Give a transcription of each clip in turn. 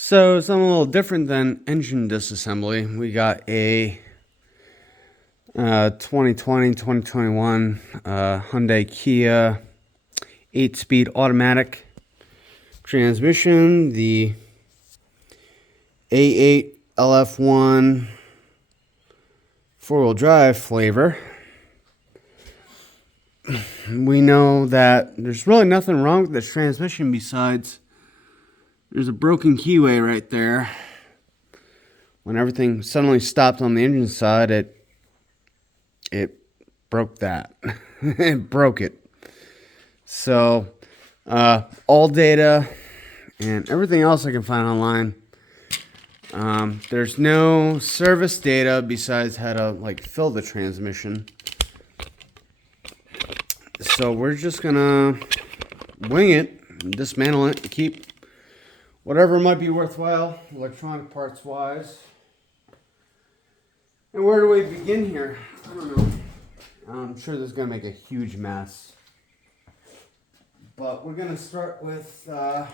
So something a little different than engine disassembly. We got a 2020, 2021 Hyundai Kia 8-speed automatic transmission, the A8 LF1 four-wheel drive flavor. We know that there's really nothing wrong with this transmission besides there's a broken keyway right there. When everything suddenly stopped on the engine side, it broke that. It broke it. So all data and everything else I can find online. There's no service data besides how to fill the transmission. So we're just gonna wing it, and dismantle it, and keep whatever might be worthwhile electronic parts wise. And where do we begin here? I don't know. I'm sure this is gonna make a huge mess. But we're gonna start with, I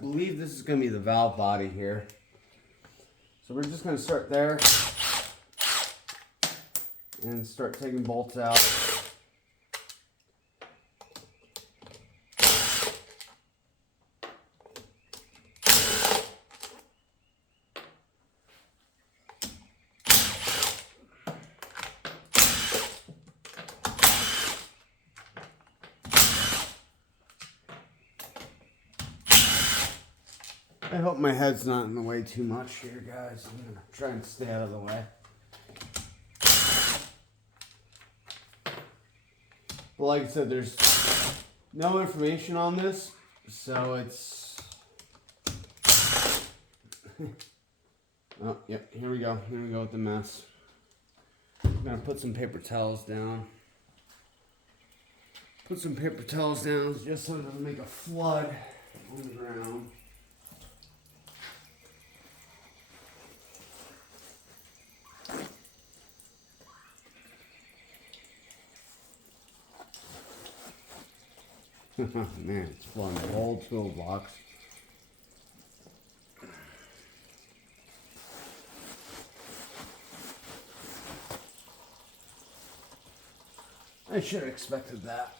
believe this is gonna be the valve body here. So we're just gonna start there and start taking bolts out. I hope my head's not in the way too much here, guys. I'm gonna try and stay out of the way. But like I said, there's no information on this, so it's... Oh, yep, here we go. Here we go with the mess. I'm gonna put some paper towels down. Put some paper towels down just so it doesn't make a flood on the ground. Man, it's flooding the whole toolbox. I should have expected that.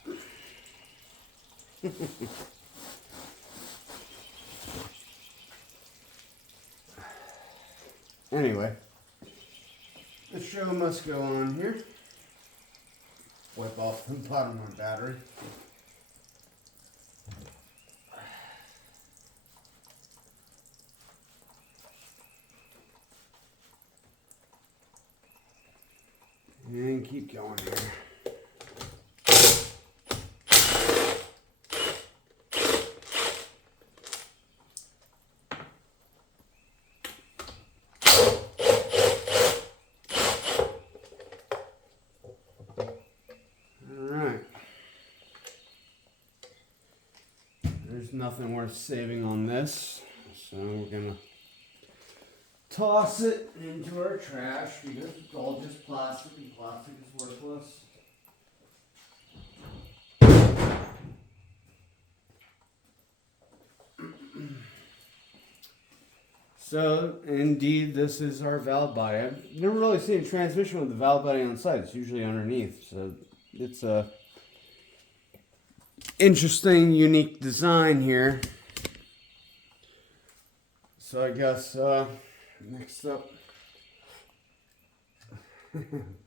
Anyway, the show must go on here. Wipe off the bottom of my battery. And keep going here. Alright. There's nothing worth saving on this, so we're gonna toss it into our trash because it's all just plastic and plastic is worthless. So indeed this is our valve body. I've never really seen a transmission with the valve body on the side. It's usually underneath. So it's a interesting, unique design here. So I guess next up,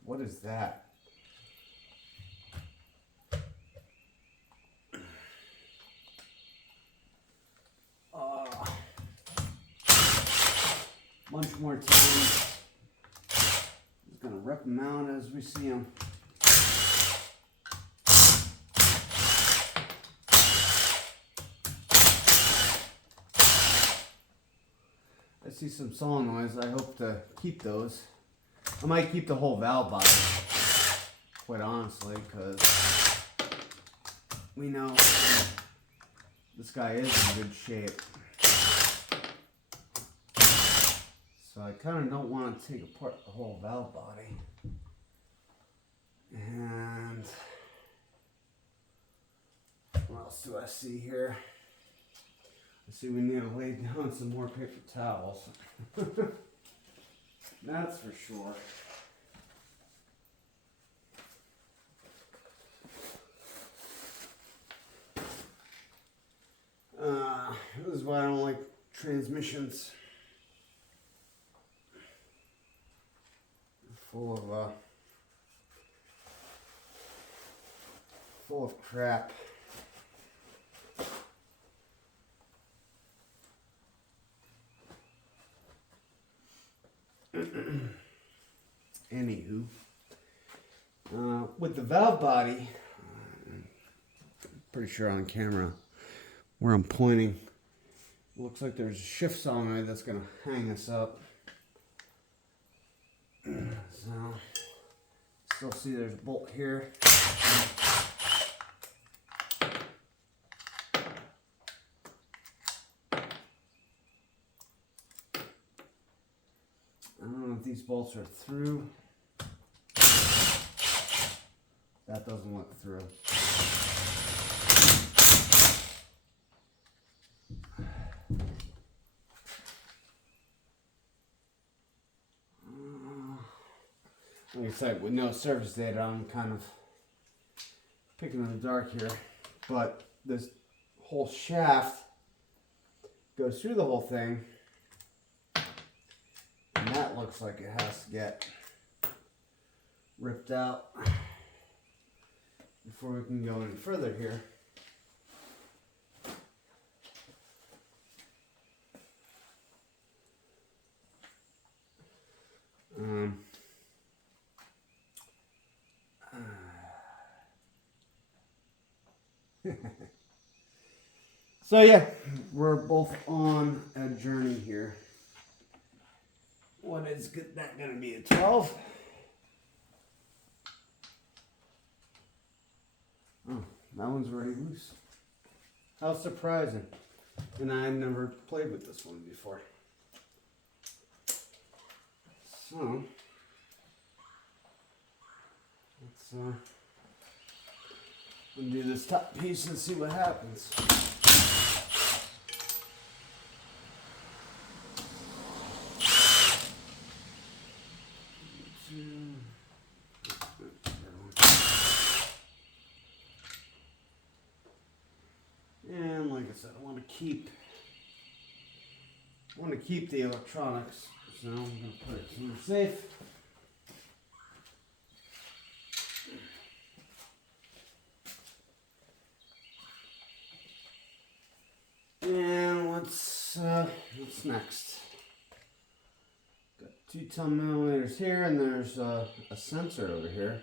what is that? Bunch more time. Just gonna rip them out as we see them. I see some solenoids. I hope to keep those. I might keep the whole valve body, quite honestly, because we know this guy is in good shape. So I kind of don't want to take apart the whole valve body. And what else do I see here? I see we need to lay down some more paper towels. That's for sure. This is why I don't like transmissions. Full of crap. Anywho, with the valve body, pretty sure on camera where I'm pointing, looks like there's a shift solenoid that's going to hang us up. So, still see there's a bolt here. I don't know if these bolts are through. That doesn't look through. Like I said, with no surface data, I'm kind of picking in the dark here. But this whole shaft goes through the whole thing. And that looks like it has to get ripped out before we can go any further here. So yeah, we're both on a journey here. What is that going to be, a 12? Oh, that one's already loose. How surprising. And I never played with this one before. So, let's undo this top piece and see what happens. And like I said, I want to keep the electronics, so I'm going to put it somewhere safe. And what's next? Got 2 10mm here, and there's a sensor over here.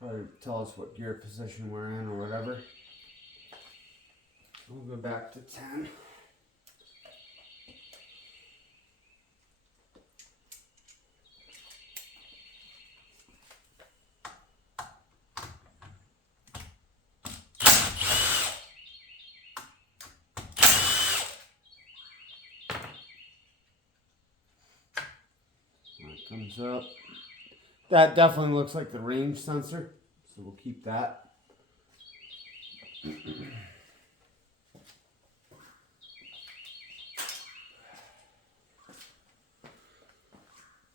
Probably tell us what gear position we're in or whatever. We'll go back to 10. That comes up. That definitely looks like the range sensor, so we'll keep that.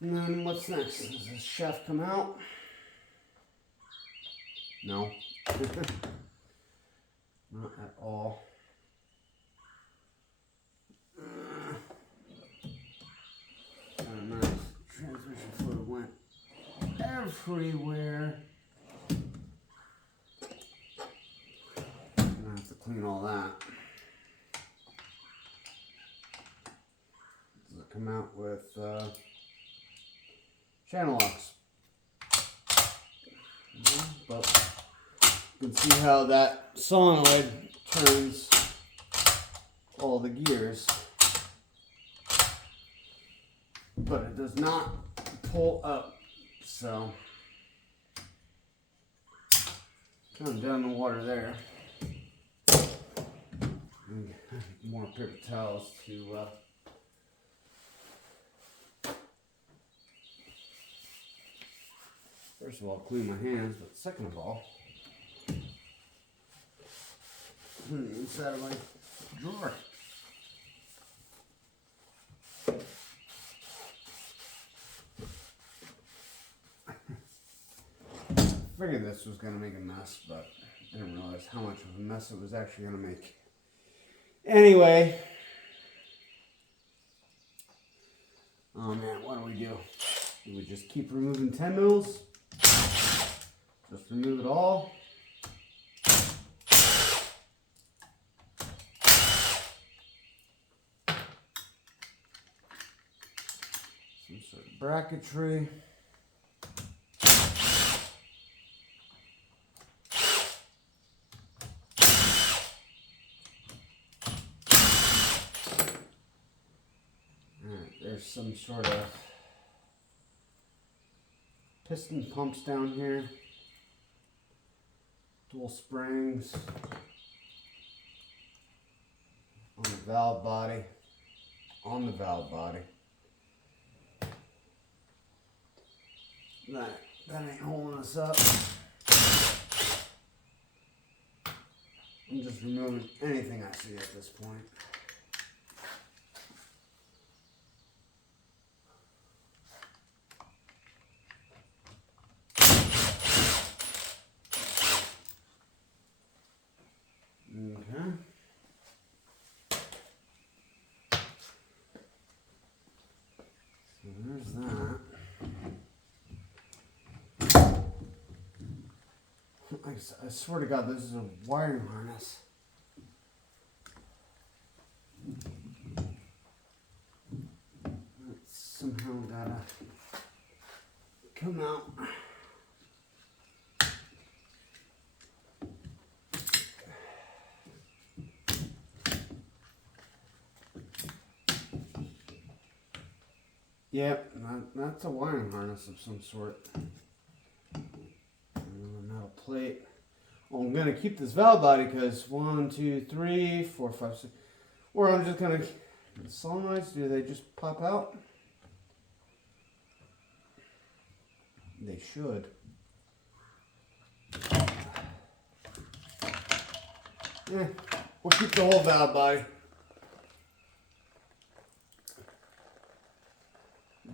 And then what's next? Does this shaft come out? No. Not at all. Nice. Transmission fluid went everywhere. I'm gonna have to clean all that. Does it come out with channel locks? But you can see how that solenoid turns all the gears, but it does not pull up. So kind of down the water there. And more paper towels to first of all clean my hands, but second of all, clean the inside of my drawer. figured this was going to make a mess, but I didn't realize how much of a mess it was actually going to make. Anyway. Oh man, what do we do? Do we just keep removing 10 mils? Just remove it all? Some sort of bracketry. There's some sort of piston pumps down here, dual springs on the valve body, That ain't holding us up. I'm just removing anything I see at this point. Okay. So there's that. I swear to God, this is a wiring harness. It's somehow gotta come out. Yep, that's a wiring harness of some sort. Metal plate. Well, I'm gonna keep this valve body because 1, 2, 3, 4, 5, 6. Or I'm just gonna. The solenoids, do they just pop out? They should. Yeah, we'll keep the whole valve body.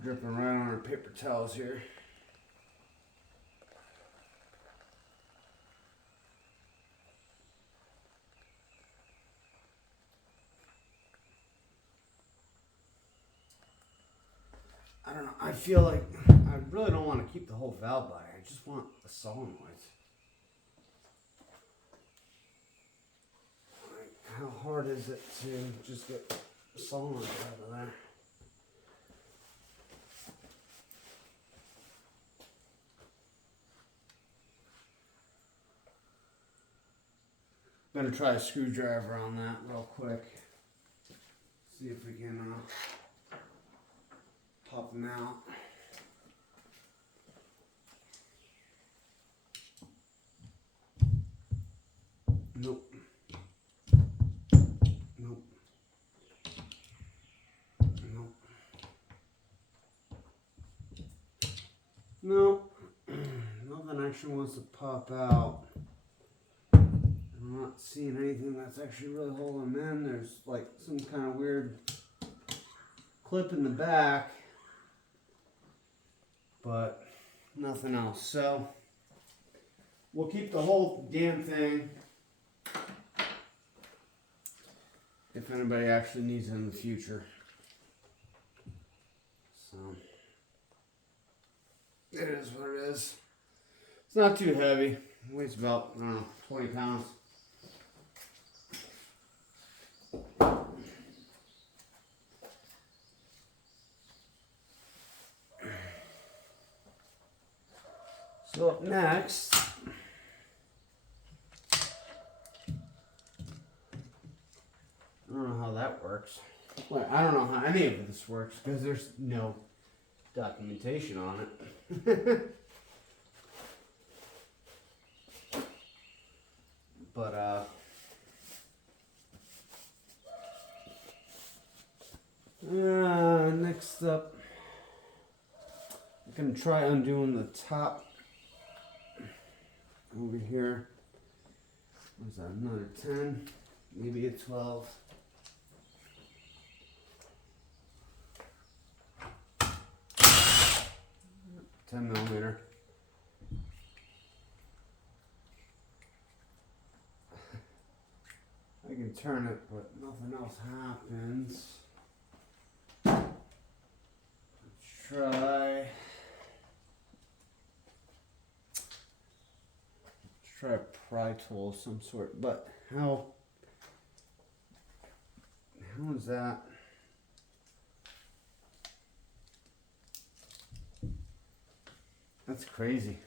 Dripping right on our paper towels here. I don't know. I feel like I really don't want to keep the whole valve body. I just want the solenoids. Like, how hard is it to just get solenoids out of there? I'm going to try a screwdriver on that real quick. See if we can pop them out. Nope. Nope. Nope. Nope. Nothing actually wants to pop out. I'm not seeing anything that's actually really holding them in. There's like some kind of weird clip in the back, but nothing else. So we'll keep the whole damn thing if anybody actually needs it in the future. So it is what it is. It's not too heavy. It weighs about, I don't know, 20 pounds. So up next, I don't know how that works. Well, I don't know how any of this works because there's no documentation on it. But next up, I'm gonna try undoing the top over here. What's that? Another 10, maybe a 12. $10 millimeter. turn it, but nothing else happens. Let's try a pry tool of some sort, but how is that? That's crazy.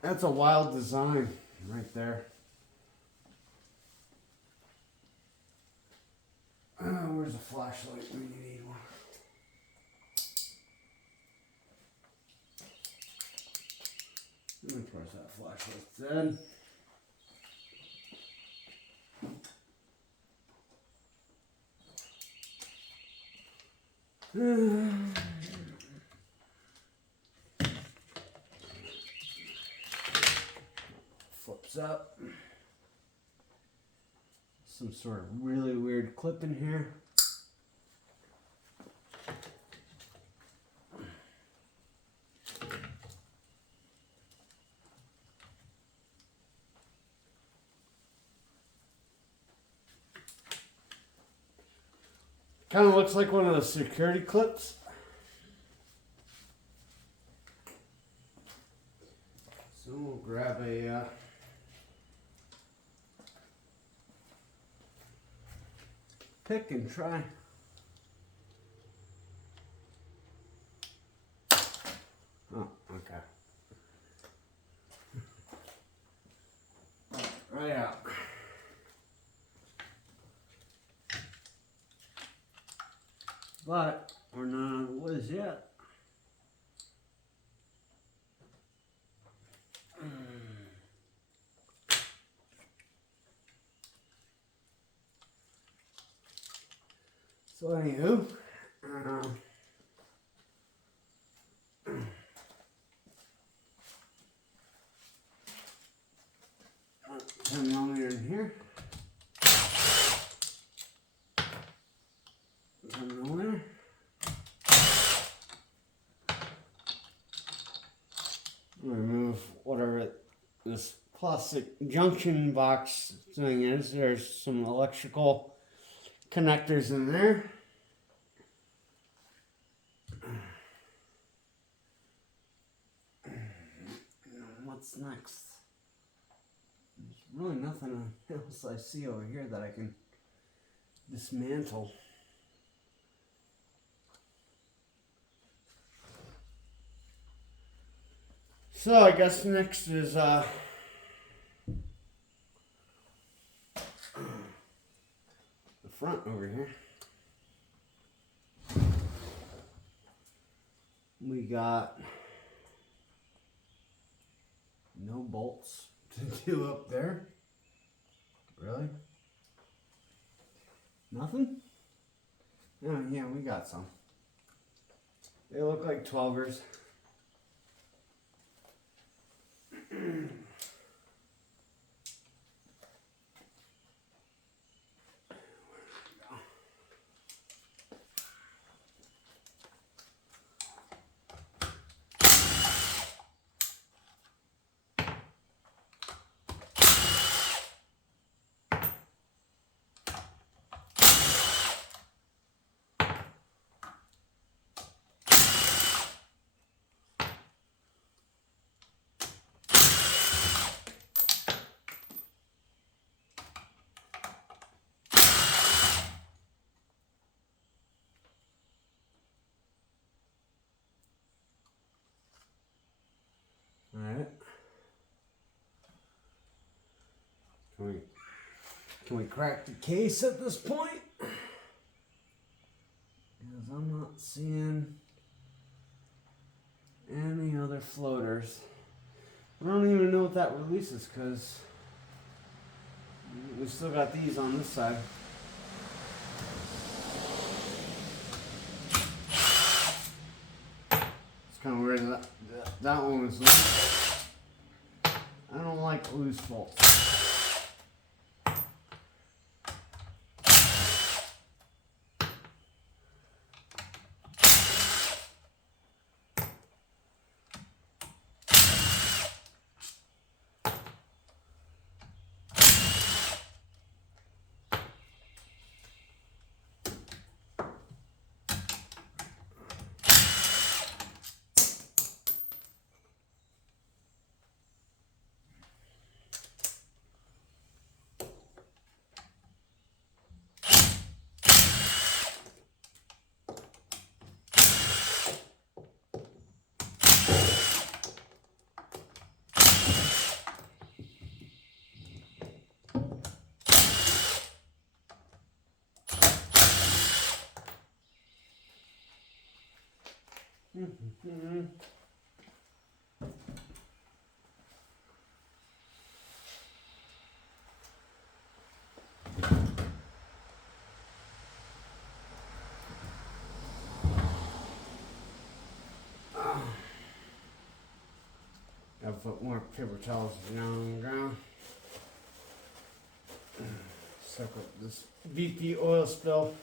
That's a wild design right there. Where's a flashlight when you need one? Let me press that flashlight then. Flips up. Some sort of really weird clip in here. Kind of looks like one of the security clips. So we'll grab a pick and try. Oh, okay. Right out. But we're not on the woods yet. So anywho, turn the millimeter in here. Turn the millimeter. Remove whatever this plastic junction box thing is. There's some electrical connectors in there. What's next? There's really nothing else I see over here that I can dismantle. So I guess next is the front over here. We got no bolts to do up there. Really? Nothing? Oh yeah, we got some. They look like 12ers. Alright. Can we crack the case at this point? Because I'm not seeing any other floaters. I don't even know what that releases because we still got these on this side. It's kind of weird that one was loose. I don't like loose bolts. Mm-hmm. Gotta put more paper towels down on the ground. Suck up this VP oil spill.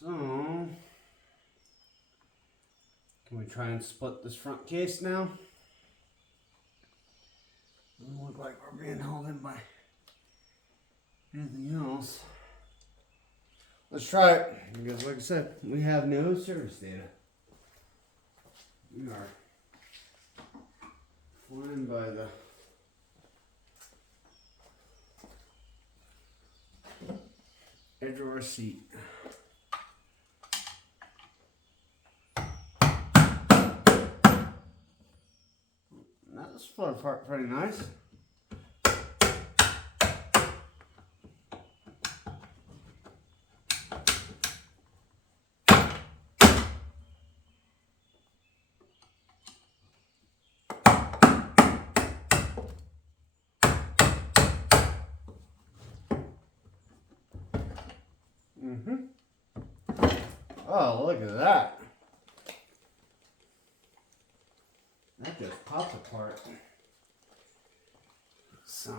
So, can we try and split this front case now? Doesn't look like we're being held in by anything else. Let's try it, because like I said, we have no service data. We are flying by the edge of our seat. That's split apart pretty nice. Oh, look at that. That just popped apart. So.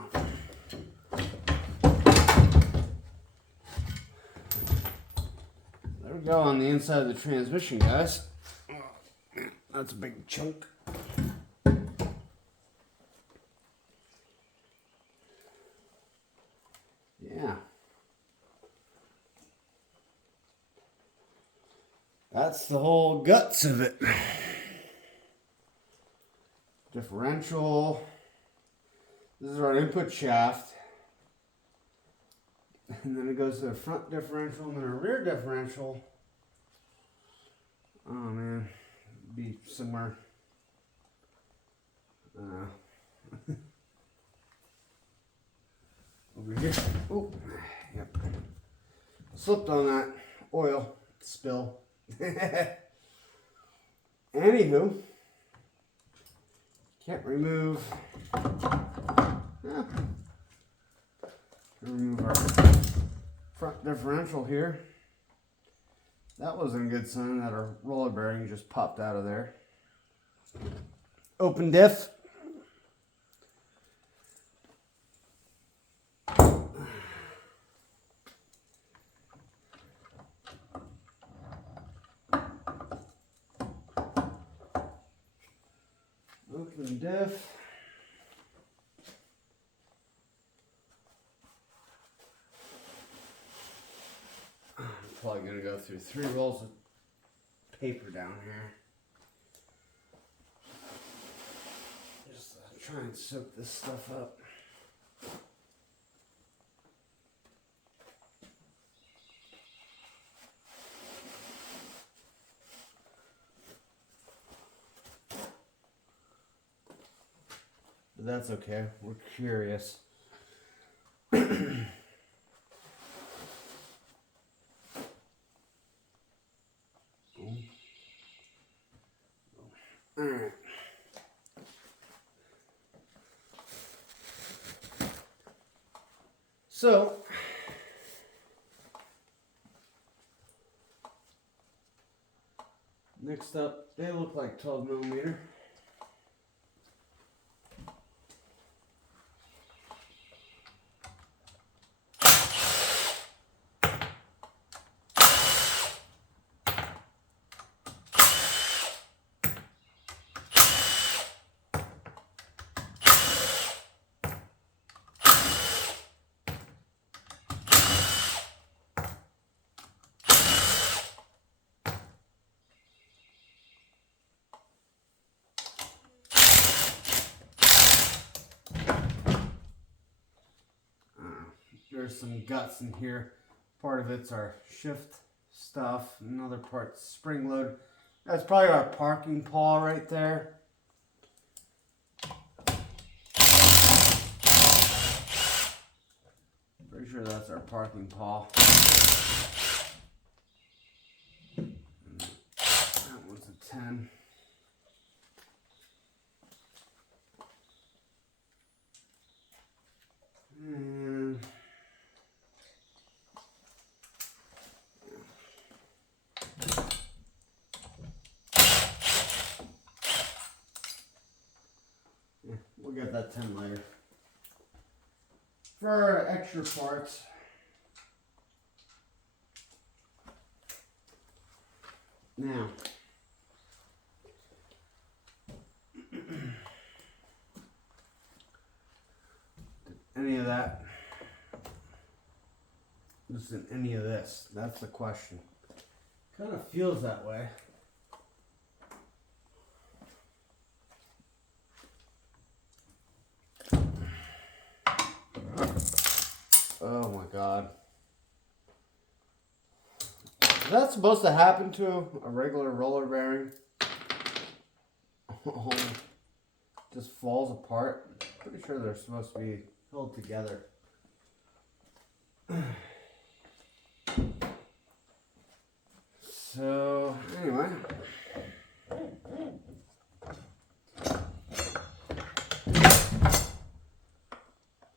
There we go on the inside of the transmission, guys. Oh, that's a big chunk. Yeah. That's the whole guts of it. Differential. This is our input shaft. And then it goes to the front differential and then a rear differential. Oh man, it'd be somewhere. Over here. Oh, yep. Slipped on that oil spill. Anywho, can't remove. Remove our front differential here. That wasn't a good sign that our roller bearing just popped out of there. Open diff. Open diff. I'm probably going to go through 3 rolls of paper down here. Just try and soak this stuff up. But that's okay. We're curious. Alright. So, next up, they look like 12 millimeter. There's some guts in here. Part of it's our shift stuff, another part's spring load. That's probably our parking pawl right there. Pretty sure that's our parking pawl. That one's a 10. And yeah, we'll get that 10 later. For extra parts. Now, any of that listen, any of this? That's the question. Kind of feels that way. Oh my God. Is that supposed to happen to a regular roller bearing? Oh, just falls apart. Pretty sure they're supposed to be held together. So, anyway.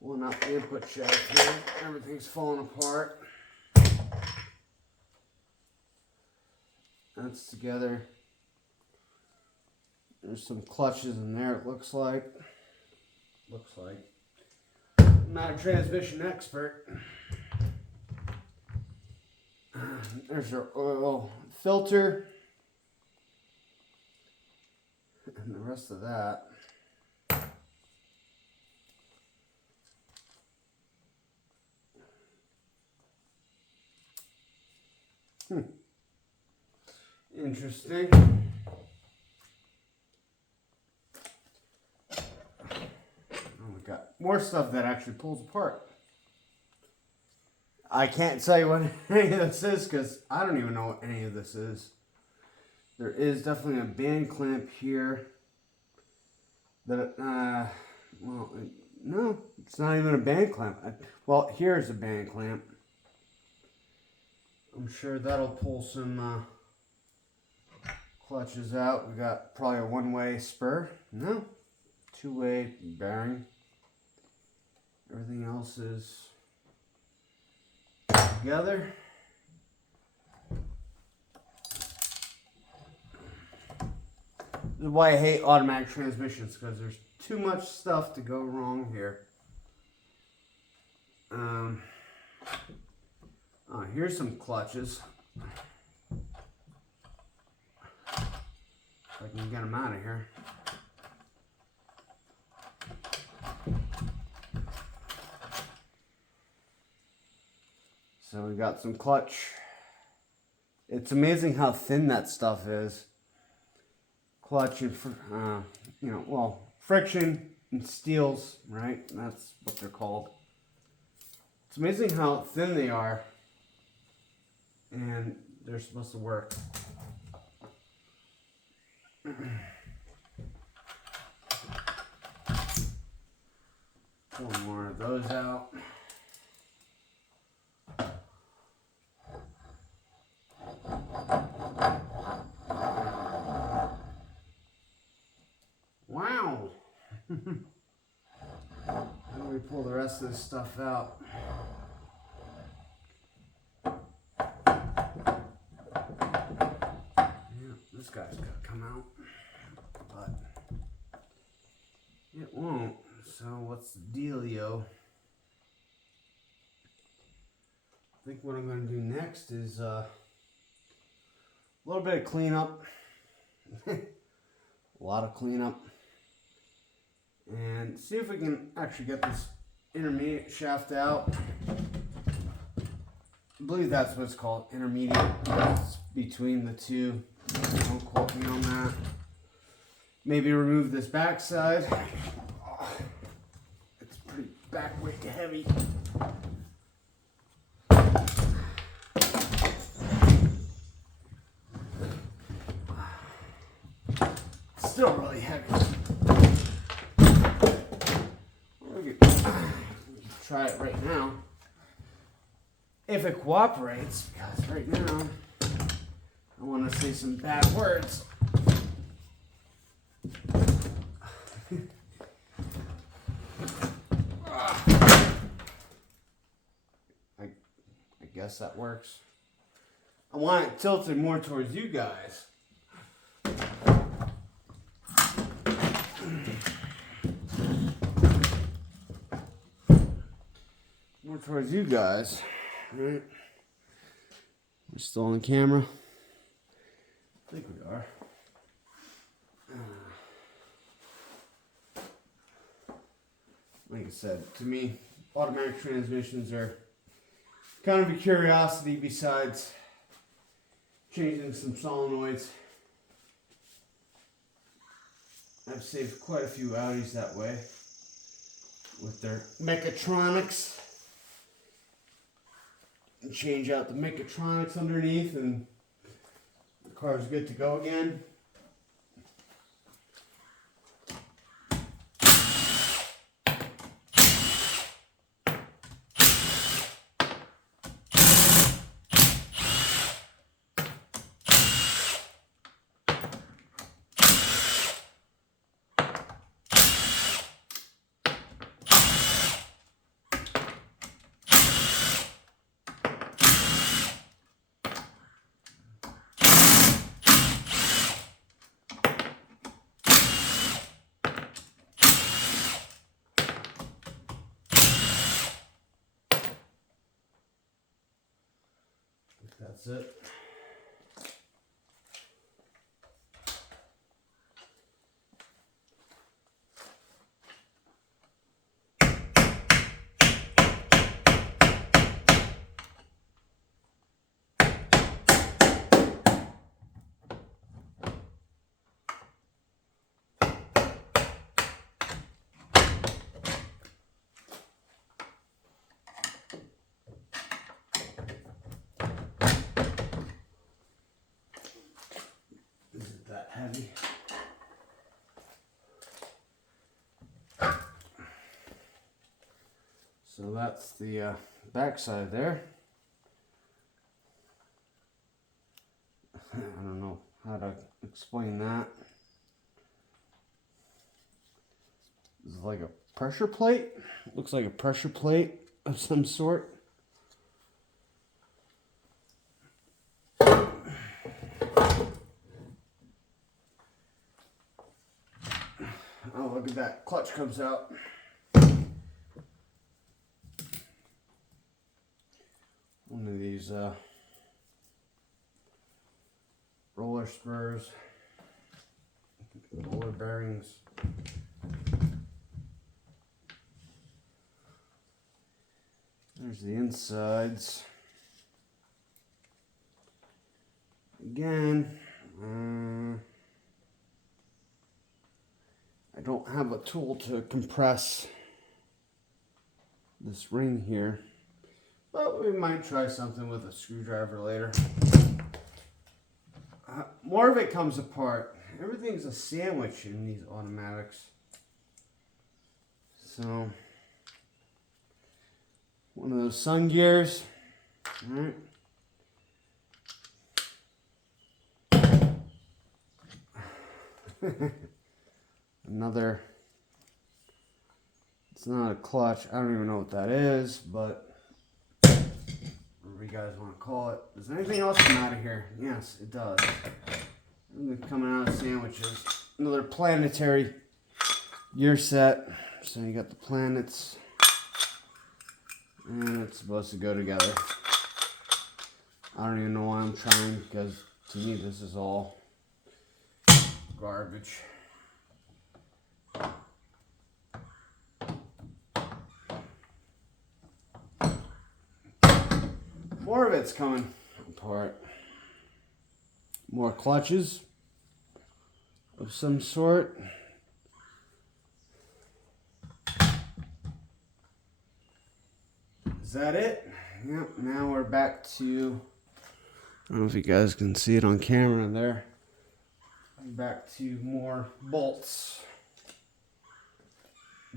Pulling out the input shaft here. Everything's falling apart. That's together. There's some clutches in there, it looks like. I'm not a transmission expert. There's your oil filter. And the rest of that. Interesting. Oh, we got more stuff that actually pulls apart. I can't tell you what any of this is because I don't even know what any of this is. There is definitely a band clamp here. That well, no, it's not even a band clamp. Well, here's a band clamp. I'm sure that'll pull some clutches out. We got probably a one-way spur. No, two-way bearing. Everything else is together. This is why I hate automatic transmissions, because there's too much stuff to go wrong here. Here's some clutches. If I can get them out of here. So we got some clutch. It's amazing how thin that stuff is. Clutch and friction and steels, right? That's what they're called. It's amazing how thin they are, and they're supposed to work. Pull more of those out. Wow. How do we pull the rest of this stuff out? Yeah, this guy's got to come out, but it won't. So what's the dealio? I think what I'm going to do next is a little bit of cleanup. A lot of cleanup. And see if we can actually get this intermediate shaft out. I believe that's what it's called, intermediate. It's between the two. Don't quote me on that. Maybe remove this backside. It's pretty back weight heavy. still really heavy. We could try it right now. If it cooperates, because right now I want to say some bad words. I guess that works. I want it tilted more towards you guys. More towards you guys. All right. We're still on camera. I think we are. Like I said, to me, automatic transmissions are kind of a curiosity besides changing some solenoids. I've saved quite a few Audis that way with their mechatronics. And change out the mechatronics underneath and the car's good to go again. That's it. Heavy. So that's the back side there. I don't know how to explain that. This is like a pressure plate. Looks like a pressure plate of some sort. Oh, look at that. Clutch comes out. One of these roller spurs, roller bearings. There's the insides. Again, I don't have a tool to compress this ring here, but we might try something with a screwdriver later. More of it comes apart. Everything's a sandwich in these automatics. So, one of those sun gears. All right. Another, it's not a clutch. I don't even know what that is, but whatever you guys want to call it. Does anything else come out of here? Yes, it does. Everything coming out of sandwiches. Another planetary gear set. So you got the planets, and it's supposed to go together. I don't even know why I'm trying, because to me this is all garbage. More of it's coming apart. More clutches of some sort. Is that it? Yep, now we're back to, I don't know if you guys can see it on camera there. back to more bolts.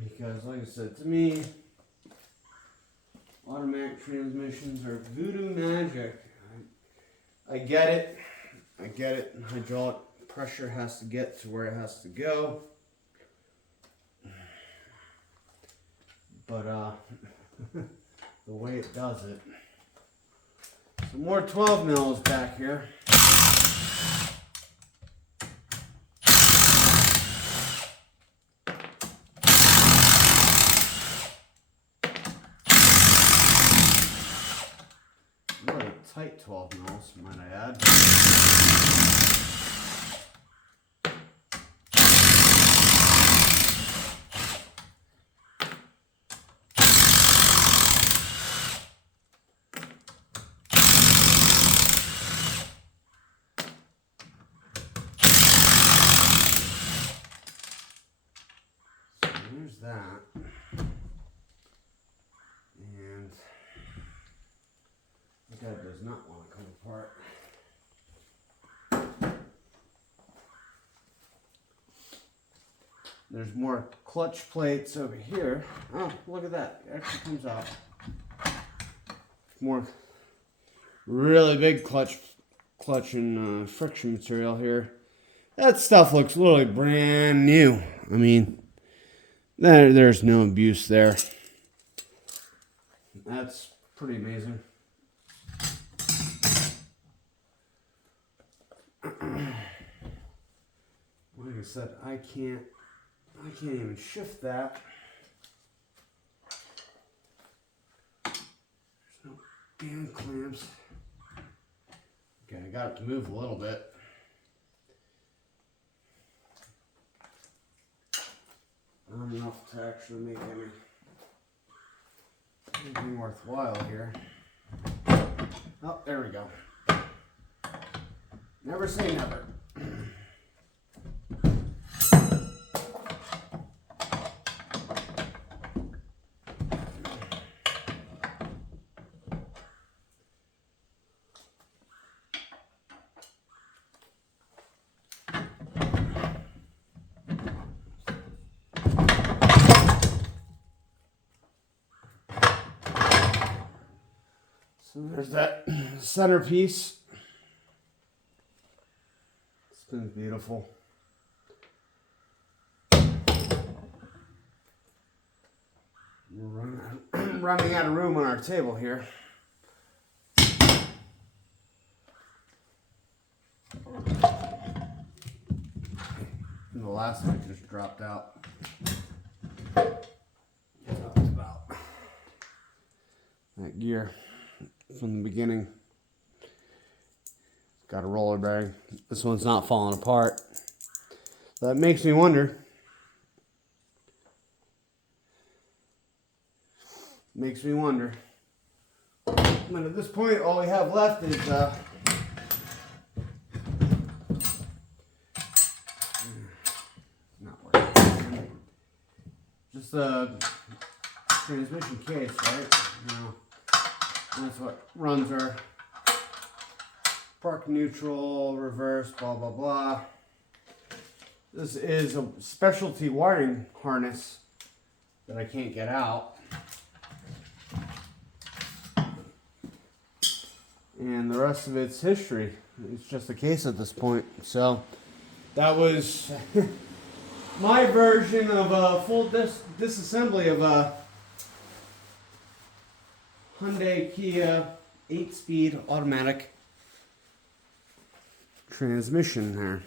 Because like I said, to me, automatic transmissions are voodoo magic. I get it. I get it. Hydraulic pressure has to get to where it has to go. But the way it does it. Some more 12 mils back here. Really tight 12 mils, might I add. There's that. And that does not want to come apart. There's more clutch plates over here. Oh, look at that. It actually comes out. More really big clutch and friction material here. That stuff looks literally brand new. I mean, there's no abuse there. That's pretty amazing. Like I said, I can't even shift that. There's no damn clamps. Okay, I got it to move a little bit. Not enough to actually make anything worthwhile here. Oh, there we go. Never say never. So there's that centerpiece. Spins beautiful. We're running out of room on our table here. And the last one just dropped out. Talked about that gear from the beginning. Got a roller bag. This one's not falling apart. That makes me wonder. Makes me wonder. But at this point, all we have left is not working. Just a transmission case, right? You know, that's what runs our park neutral, reverse, blah, blah, blah. This is a specialty wiring harness that I can't get out. And the rest of it's history. It's just a case at this point. So that was my version of a full disassembly of a Hyundai Kia 8-speed automatic transmission there.